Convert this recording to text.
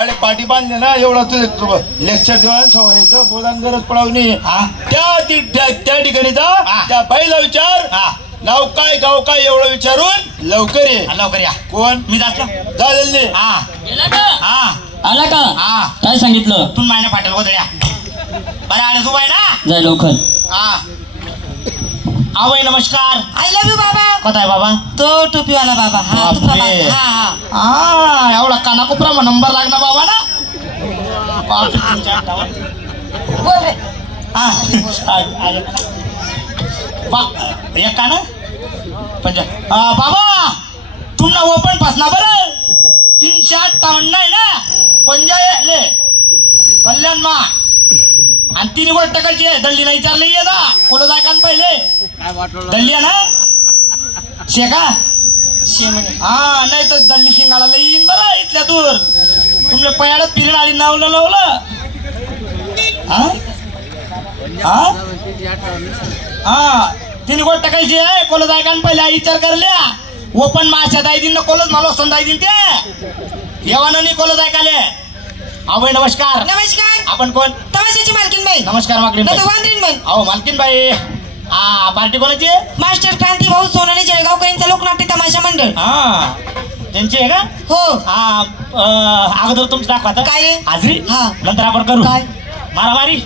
अरे पाठी बांधले ना एवढा तुझे लेक्चर देवायला सवय येतं बोलान गरज पडावणी त्या ठिकाणी जा त्या बाईला विचार नाव काय गाव काय एवढं विचारून लवकर या कोण मी जातो जा जल्दी आला का काय सांगितलं तू मायना पाटील गोदड्या बरं आडे उभा आहे ना जाय लवकर आवय नमस्कार आय लव्ह यू बाबा कोण आहे बाबा तो टोपीवाला बाबा हा तू बापरे. एवढा कानाकोपरा नंबर लागणार बाबा ना बोल रे. एक का ना बाबा तुमना ओपन पासना बरं 358 आहे ना पंजाले कल्याण मा आणि 3 गोष्ट टाकायची आहे दल्ली नाही विचारले ये ना कोण जाय का पहिले दल्ली आहे ना शेका शे म्हणे नाही तर दल्ली शिंगाला येईन बरं इथल्या दूर तुमले पयाडत पिरीन आली लावलं तीन गोष्ट टाकायची आहे कोण जाय का पहिले विचार करल्या ओपन माशा दाय दिन कोलच मला संदाय दिन ते येवाना नाही कोल जाय काले आवय नमस्कार नमस्कार आपण कोण तमाशाची मालकीन बाई नमस्कार मालकीन नाही बाई तो वांद्रीन बाई अहो मालकीन बाई पार्टी कोणाची मास्टर क्रांती भाऊ सोनाने जळगावकरांचा लोकनाट्य तमाशा मंडळ त्यांची आहे का हो अगोदर तुमचं दाखवा काय रे? हाजरी हा. नंतर आपण करू काय? मारामारी